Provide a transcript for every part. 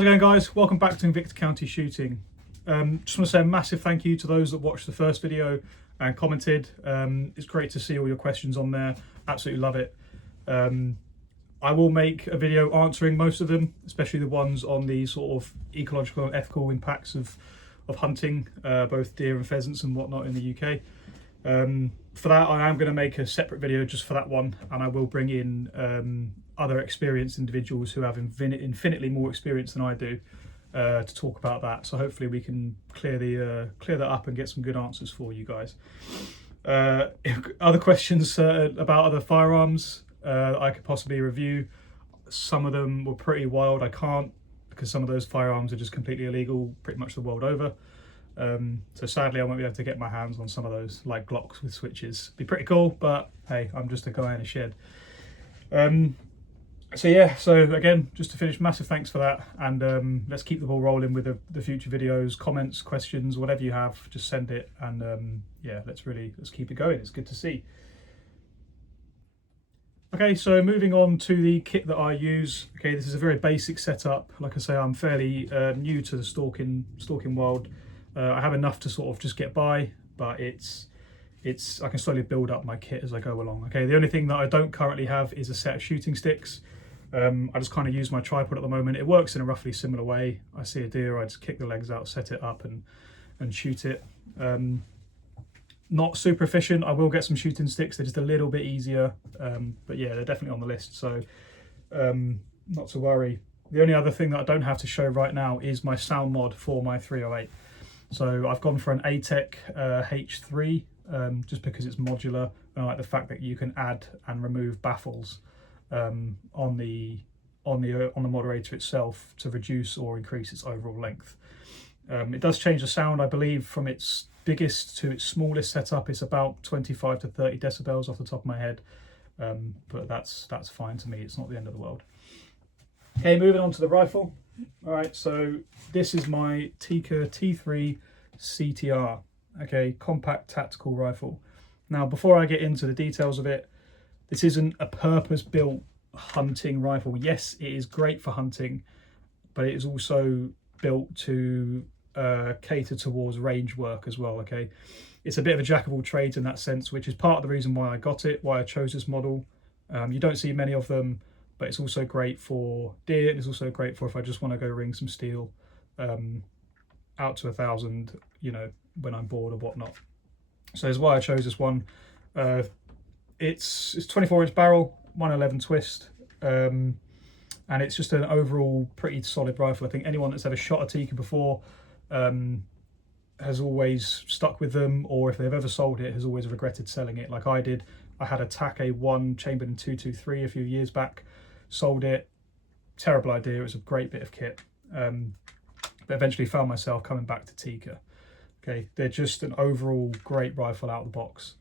How's it going, guys? Welcome back to Invicta County Shooting. Just want to say a massive thank you to those that watched the first video and commented. It's great to see all your questions on there. Absolutely love it. I will make a video answering most of them, especially the ones on the sort of ecological and ethical impacts of hunting, both deer and pheasants and whatnot in the UK. For that, I am going to make a separate video just for that one, and I will bring in other experienced individuals who have infinitely more experience than I do to talk about that. So hopefully we can clear that up and get some good answers for you guys. Other questions about other firearms I could possibly review. Some of them were pretty wild. I can't, because some of those firearms are just completely illegal pretty much the world over. So sadly I won't be able to get my hands on some of those, like Glocks with switches. Be pretty cool, but hey, I'm just a guy in a shed. So yeah, so again, just to finish, massive thanks for that, and let's keep the ball rolling with the future videos, comments, questions, whatever you have, just send it, and yeah, let's keep it going. It's good to see. Okay, so moving on to the kit that I use. Okay, this is a very basic setup. Like I say, I'm fairly new to the stalking world. I have enough to sort of just get by, but I can slowly build up my kit as I go along. Okay, the only thing that I don't currently have is a set of shooting sticks. I just kind of use my tripod at the moment. It works in a roughly similar way. I see a deer, I just kick the legs out, set it up and shoot it. Not super efficient. I will get some shooting sticks, they're just a little bit easier, but yeah, they're definitely on the list, so not to worry. The only other thing that I don't have to show right now is my sound mod for my 308. So I've gone for an ATEC H3 just because it's modular, and I like the fact that you can add and remove baffles on the moderator itself to reduce or increase its overall length. It does change the sound, I believe, from its biggest to its smallest setup. It's about 25 to 30 decibels off the top of my head, but that's fine to me. It's not the end of the world. Okay, moving on to the rifle. All right, so this is my Tikka T3 CTR, okay, compact tactical rifle. Now, before I get into the details of it, this isn't a purpose-built hunting rifle. Yes, it is great for hunting, but it is also built to cater towards range work as well. Okay, it's a bit of a jack of all trades in that sense, which is part of the reason why I got it, why I chose this model. You don't see many of them, but it's also great for deer, and it's also great for if I just want to go ring some steel out to 1,000, you know, when I'm bored or whatnot. So that's why I chose this one. It's 24-inch barrel, 111 twist, and it's just an overall pretty solid rifle. I think anyone that's ever shot a Tikka before has always stuck with them, or if they've ever sold it, has always regretted selling it, like I did. I had a TAC A1 chambered in 223 a few years back, sold it, terrible idea. It was a great bit of kit, but eventually found myself coming back to Tikka. Okay, they're just an overall great rifle out of the box.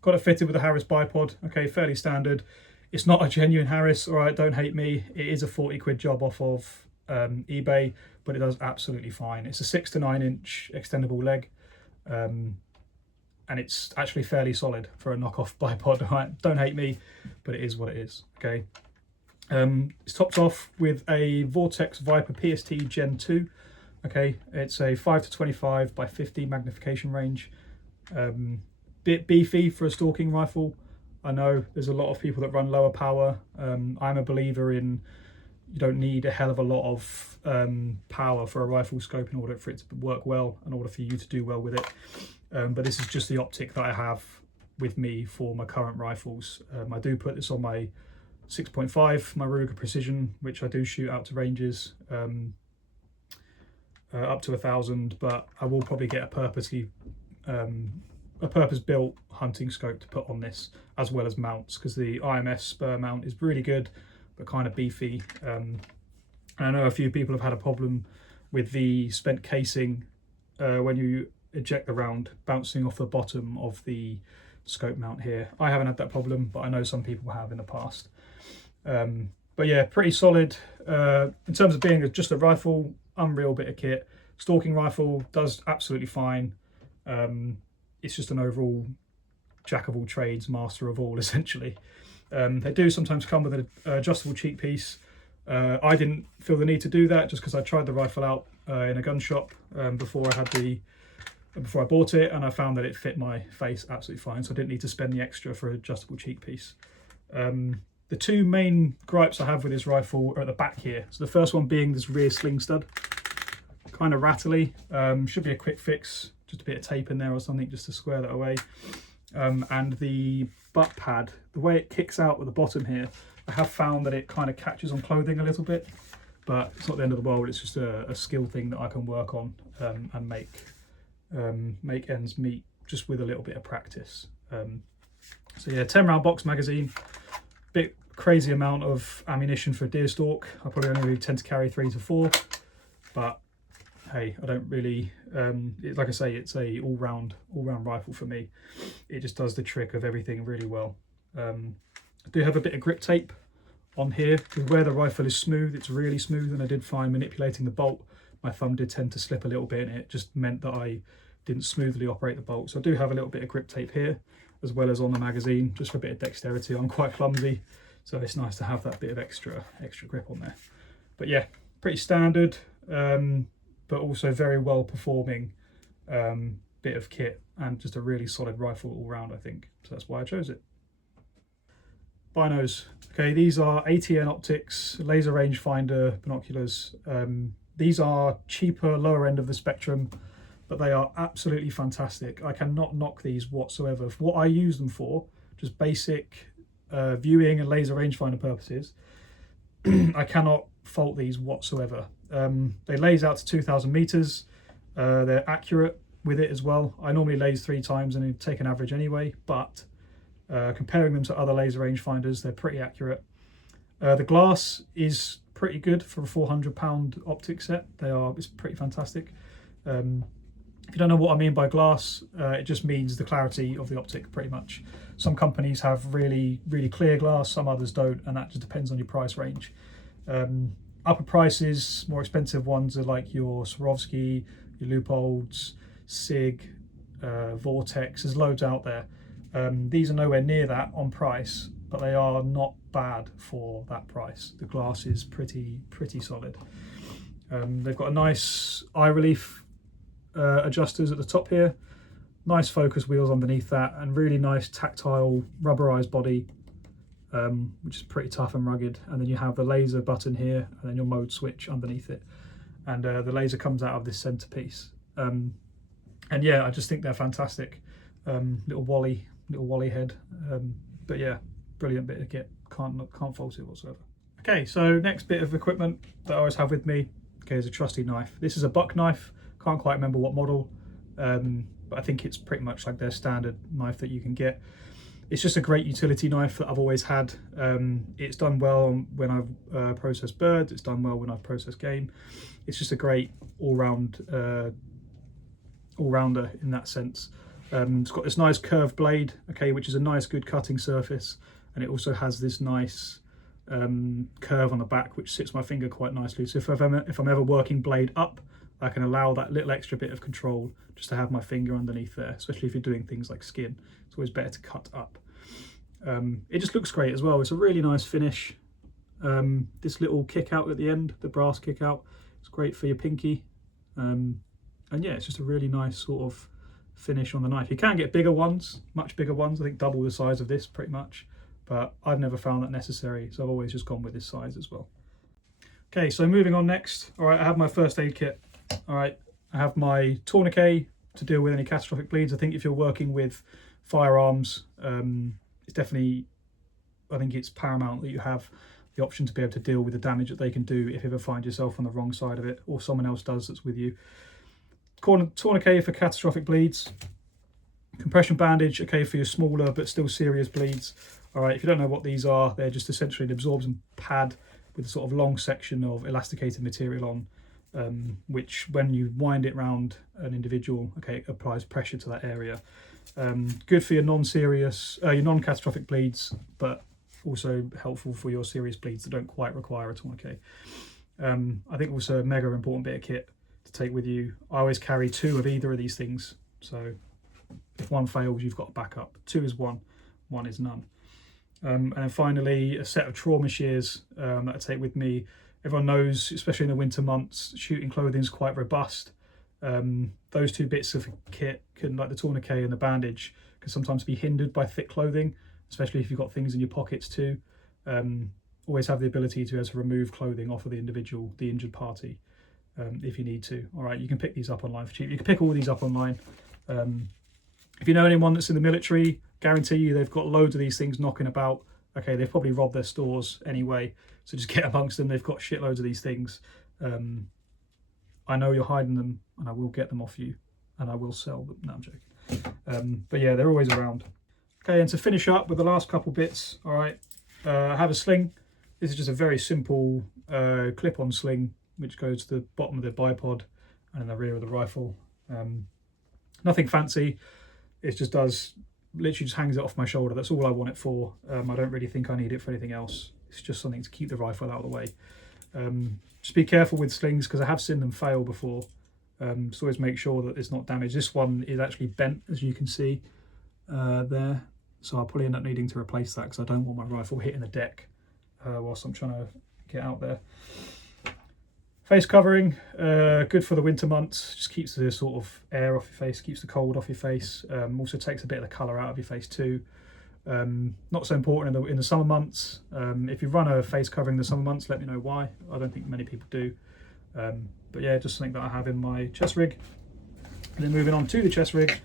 Got it fitted with a Harris bipod. Okay, fairly standard. It's not a genuine Harris, all right, don't hate me. It is a 40 quid job off of eBay, but it does absolutely fine. It's a 6 to 9 inch extendable leg, and it's actually fairly solid for a knockoff bipod. Right? Don't hate me, but it is what it is. Okay, it's topped off with a Vortex Viper PST Gen 2. Okay, it's a 5 to 25 by 50 magnification range. Bit beefy for a stalking rifle. I know there's a lot of people that run lower power. I'm a believer in you don't need a hell of a lot of power for a rifle scope in order for it to work well, in order for you to do well with it. But this is just the optic that I have with me for my current rifles. I do put this on my 6.5, my Ruger Precision, which I do shoot out to ranges up to 1,000, but I will probably get a purpose-built hunting scope to put on this, as well as mounts, because the IMS spur mount is really good but kind of beefy. And I know a few people have had a problem with the spent casing when you eject the round bouncing off the bottom of the scope mount here. I haven't had that problem, but I know some people have in the past. But yeah, pretty solid in terms of being just a rifle. Unreal bit of kit. Stalking rifle does absolutely fine. It's just an overall jack of all trades, master of all, essentially. They do sometimes come with an adjustable cheek piece, I didn't feel the need to do that just because I tried the rifle out in a gun shop before I bought it, and I found that it fit my face absolutely fine, so I didn't need to spend the extra for an adjustable cheek piece. The two main gripes I have with this rifle are at the back here. So the first one being this rear sling stud, kind of rattly. Should be a quick fix, just a bit of tape in there or something just to square that away. And the butt pad, the way it kicks out at the bottom here, I have found that it kind of catches on clothing a little bit, but it's not the end of the world. It's just a skill thing that I can work on and make ends meet just with a little bit of practice. So yeah, 10 round box magazine, bit crazy amount of ammunition for a deer stalk. I probably only really tend to carry 3 to 4, but hey, I don't really like I say, it's a all-round rifle for me. It just does the trick of everything really well. I do have a bit of grip tape on here because where the rifle is smooth, it's really smooth, and I did find manipulating the bolt, my thumb did tend to slip a little bit, and it just meant that I didn't smoothly operate the bolt. So I do have a little bit of grip tape here as well as on the magazine, just for a bit of dexterity. I'm quite clumsy, so it's nice to have that bit of extra grip on there. But yeah, pretty standard, but also very well performing bit of kit, and just a really solid rifle all round, I think. So that's why I chose it. Binos. Okay, these are ATN optics, laser rangefinder binoculars. These are cheaper, lower end of the spectrum, but they are absolutely fantastic. I cannot knock these whatsoever. For what I use them for, just basic viewing and laser rangefinder purposes, I cannot fault these whatsoever. They laze out to 2,000 meters. They're accurate with it as well. I normally laze 3 times and take an average anyway, but comparing them to other laser rangefinders, they're pretty accurate. The glass is pretty good for a £400 optic set. It's pretty fantastic. If you don't know what I mean by glass, it just means the clarity of the optic, pretty much. Some companies have really clear glass, some others don't, and that just depends on your price range. Upper prices, more expensive ones are like your Swarovski, your Leupolds, Sig, Vortex. There's loads out there. These are nowhere near that on price, but they are not bad for that price. The glass is pretty solid. They've got a nice eye relief adjusters at the top here, nice focus wheels underneath that, and really nice tactile rubberized body, which is pretty tough and rugged. And then you have the laser button here, and then your mode switch underneath it, and the laser comes out of this centerpiece. And yeah, I just think they're fantastic. Little Wally head, but yeah, brilliant bit of kit. Can't fault it whatsoever. Okay, so next bit of equipment that I always have with me, okay, is a trusty knife. This is a buck knife. Can't quite remember what model, but I think it's pretty much like their standard knife that you can get. It's just a great utility knife that I've always had. It's done well when I've processed birds. It's done well when I've processed game. It's just a great all-rounder in that sense. It's got this nice curved blade, okay, which is a nice good cutting surface, and it also has this nice curve on the back which sits my finger quite nicely. So if I'm ever working blade up, I can allow that little extra bit of control just to have my finger underneath there, especially if you're doing things like skin. It's always better to cut up. It just looks great as well. It's a really nice finish. This little kick out at the end, the brass kick out, it's great for your pinky. And yeah, it's just a really nice sort of finish on the knife. You can get bigger ones, much bigger ones, I think double the size of this pretty much, but I've never found that necessary, so I've always just gone with this size as well. Okay, so moving on next. All right, I have my first aid kit. All right, I have my tourniquet to deal with any catastrophic bleeds. I think if you're working with firearms, it's definitely, I think it's paramount that you have the option to be able to deal with the damage that they can do if you ever find yourself on the wrong side of it, or someone else does that's with you. Tourniquet for catastrophic bleeds. Compression bandage, okay, for your smaller but still serious bleeds. All right, if you don't know what these are, they're just essentially an absorbent pad with a sort of long section of elasticated material on, which when you wind it round an individual, okay, it applies pressure to that area. Good for your non-serious, your non-catastrophic bleeds, but also helpful for your serious bleeds that don't quite require a tourniquet. I think also a mega important bit of kit to take with you. I always carry 2 of either of these things, so if one fails, you've got a backup. 2 is 1, 1 is none. And then finally, a set of trauma shears that I take with me. Everyone knows, especially in the winter months, shooting clothing is quite robust. Those two bits of kit can, like the tourniquet and the bandage, can sometimes be hindered by thick clothing, especially if you've got things in your pockets too. Always have the ability to be able to remove clothing off of the individual, the injured party, if you need to. All right, you can pick these up online for cheap. You can pick all these up online. If you know anyone that's in the military, guarantee you they've got loads of these things knocking about. Okay, they've probably robbed their stores anyway, so just get amongst them. They've got shitloads of these things. I know you're hiding them, and I will get them off you, and I will sell them. No, I'm joking. But yeah, they're always around. Okay, and to finish up with the last couple bits, all right, I have a sling. This is just a very simple clip-on sling, which goes to the bottom of the bipod and in the rear of the rifle. Nothing fancy. It just does, literally just hangs it off my shoulder. That's all I want it for. I don't really think I need it for anything else. It's just something to keep the rifle out of the way. Just be careful with slings, because I have seen them fail before. Just always make sure that it's not damaged. This one is actually bent, as you can see there. So I'll probably end up needing to replace that, because I don't want my rifle hitting the deck whilst I'm trying to get out there. Face covering, good for the winter months. Just keeps the sort of air off your face, keeps the cold off your face. Also takes a bit of the colour out of your face too. Not so important in the summer months. If you run a face covering in the summer months, let me know why. I don't think many people do. But yeah, just something that I have in my chest rig. And then moving on to the chest rig.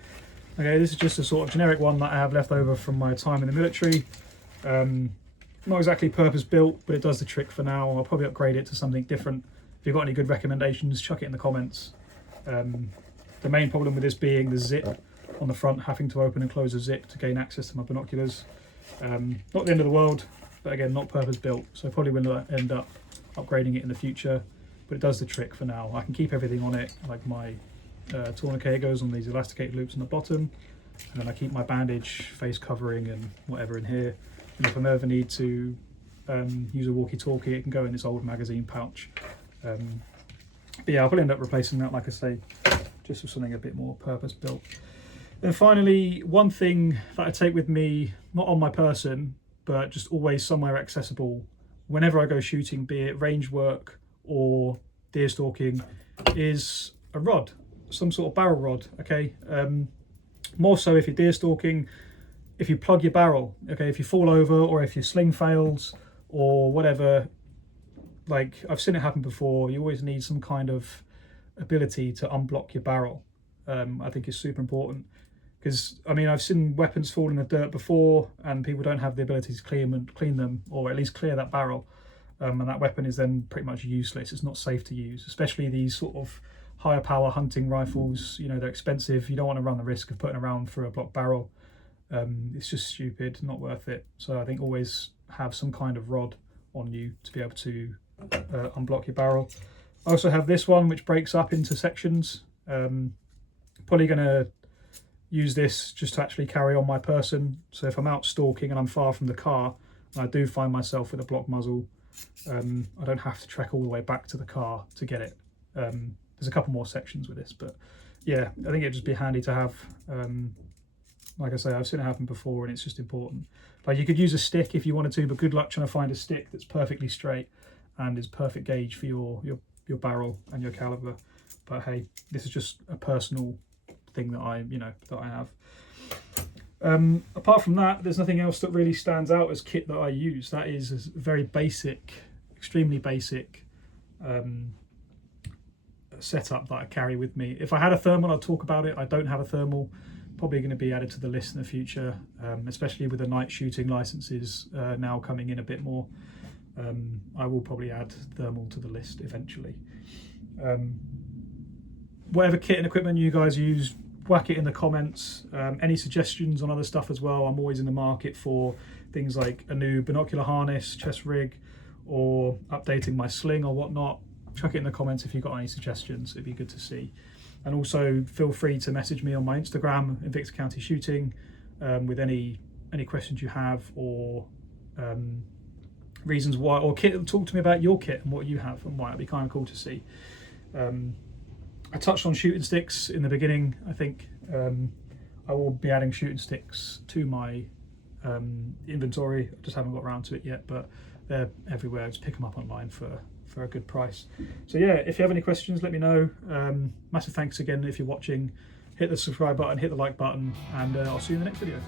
Okay, this is just a sort of generic one that I have left over from my time in the military. Not exactly purpose built, but it does the trick for now. I'll probably upgrade it to something different. If you've got any good recommendations, chuck it in the comments. The main problem with this being the zip on the front, having to open and close the zip to gain access to my binoculars. Not the end of the world, but again, not purpose built, so probably will end up upgrading it in the future, but it does the trick for now. I can keep everything on it, like my tourniquet goes on these elasticated loops on the bottom, and then I keep my bandage, face covering and whatever in here. And if I ever need to use a walkie-talkie, it can go in this old magazine pouch. But yeah, I'll probably end up replacing that, like I say, just with something a bit more purpose-built. Then finally, one thing that I take with me, not on my person, but just always somewhere accessible whenever I go shooting, be it range work or deer stalking, is a rod, some sort of barrel rod, okay? More so if you're deer stalking, if you plug your barrel, okay, if you fall over or if your sling fails or whatever, like I've seen it happen before, you always need some kind of ability to unblock your barrel. I think it's super important, because I mean, I've seen weapons fall in the dirt before and people don't have the ability to clean them, or at least clear that barrel, and that weapon is then pretty much useless. It's not safe to use, especially these sort of higher power hunting rifles. You know, they're expensive. You don't want to run the risk of putting around through a blocked barrel. It's just stupid, not worth it. So I think always have some kind of rod on you to be able to unblock your barrel. I also have this one which breaks up into sections. Probably going to use this just to actually carry on my person. So if I'm out stalking and I'm far from the car and I do find myself with a block muzzle, I don't have to trek all the way back to the car to get it. There's a couple more sections with this, but yeah, I think it'd just be handy to have. Like I say, I've seen it happen before and it's just important. Like you could use a stick if you wanted to, but good luck trying to find a stick that's perfectly straight and is perfect gauge for your barrel and your caliber. But hey, this is just a personal thing that I have. Apart from that, there's nothing else that really stands out as kit that I use. That is a very basic, extremely basic setup that I carry with me. If I had a thermal, I'd talk about it. I don't have a thermal. Probably going to be added to the list in the future, especially with the night shooting licenses now coming in a bit more. I will probably add thermal to the list eventually. Whatever kit and equipment you guys use, whack it in the comments. Any suggestions on other stuff as well. I'm always in the market for things like a new binocular harness, chest rig, or updating my sling or whatnot. Chuck it in the comments if you've got any suggestions. It'd be good to see. And also feel free to message me on my Instagram, Invicta County Shooting, with any questions you have, or reasons why, or kit. Talk to me about your kit and what you have and why. It'd be kind of cool to see. I touched on shooting sticks in the beginning. I think I will be adding shooting sticks to my inventory. I just haven't got around to it yet, but they're everywhere. Just pick them up online for a good price. So yeah, if you have any questions, let me know. Massive thanks again if you're watching. Hit the subscribe button, hit the like button, and I'll see you in the next video.